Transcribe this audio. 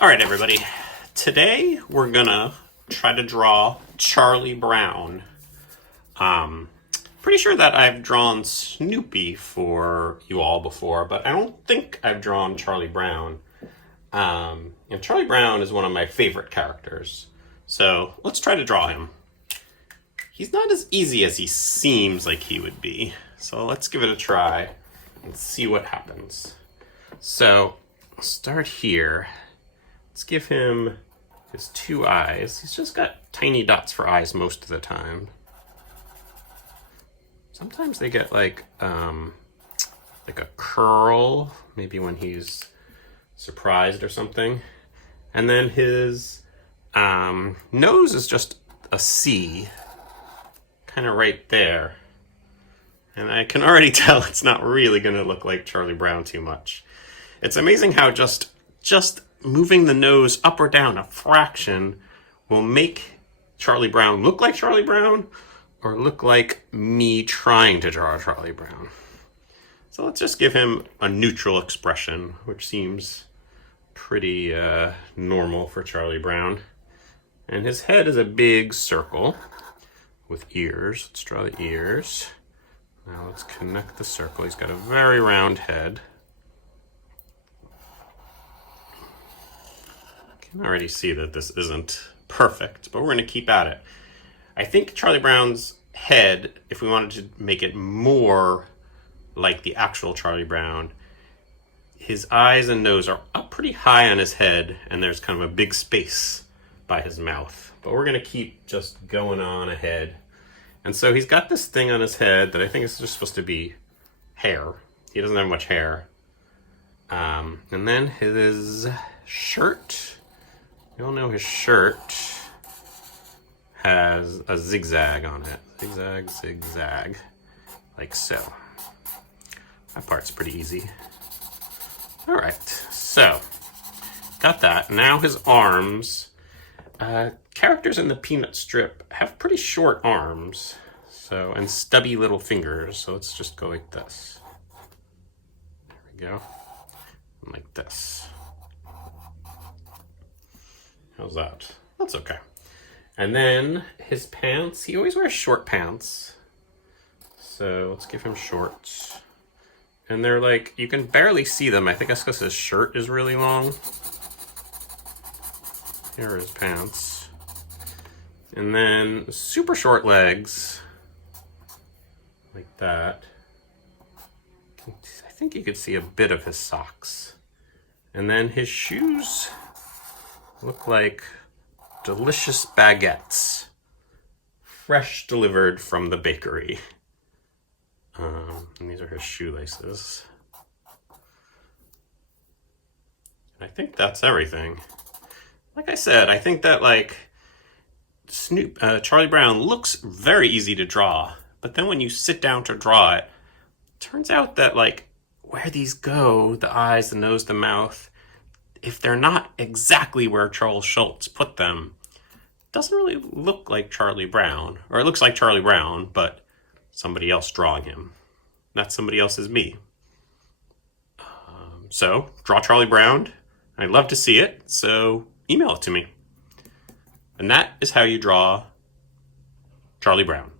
All right, everybody. Today we're gonna try to draw Charlie Brown. Pretty sure that I've drawn Snoopy for you all before, but I don't think I've drawn Charlie Brown. And Charlie Brown is one of my favorite characters. So let's try to draw him. He's not as easy as he seems like he would be. So let's give it a try and see what happens. So I'll start here. Let's give him his two eyes. He's just got tiny dots for eyes most of the time. Sometimes they get like a curl, maybe when he's surprised or something. And then his nose is just a C, kind of right there. And I can already tell it's not really going to look like Charlie Brown too much. It's amazing how just moving the nose up or down a fraction will make Charlie Brown look like Charlie Brown or look like me trying to draw Charlie Brown. So let's just give him a neutral expression, which seems pretty normal for Charlie Brown. And his head is a big circle with ears. Let's draw the ears. Now let's connect the circle. He's got a very round head. I can already see that this isn't perfect, but we're going to keep at it. I think Charlie Brown's head, if we wanted to make it more like the actual Charlie Brown, his eyes and nose are up pretty high on his head, and there's kind of a big space by his mouth. But we're going to keep just going on ahead. And so he's got this thing on his head that I think is just supposed to be hair. He doesn't have much hair. And then his shirt. You all know his shirt has a zigzag on it. Zigzag, zigzag, like so. That part's pretty easy. All right, so got that. Now his arms. Characters in the Peanut strip have pretty short arms, so, and stubby little fingers. So let's just go like this. There we go. And like this. How's that? That's okay. And then his pants, he always wears short pants. So let's give him shorts. And they're like, you can barely see them. I think that's because his shirt is really long. Here are his pants. And then super short legs. Like that. I think you could see a bit of his socks. And then his shoes look like delicious baguettes, fresh delivered from the bakery. And these are his shoelaces. And I think that's everything. Like I said, I think that like Charlie Brown looks very easy to draw, but then when you sit down to draw it, turns out that like where these go, the eyes, the nose, the mouth, if they're not exactly where Charles Schulz put them, it doesn't really look like Charlie Brown. Or it looks like Charlie Brown, but somebody else drawing him. That somebody else is me. So, draw Charlie Brown. I'd love to see it, so email it to me. And that is how you draw Charlie Brown.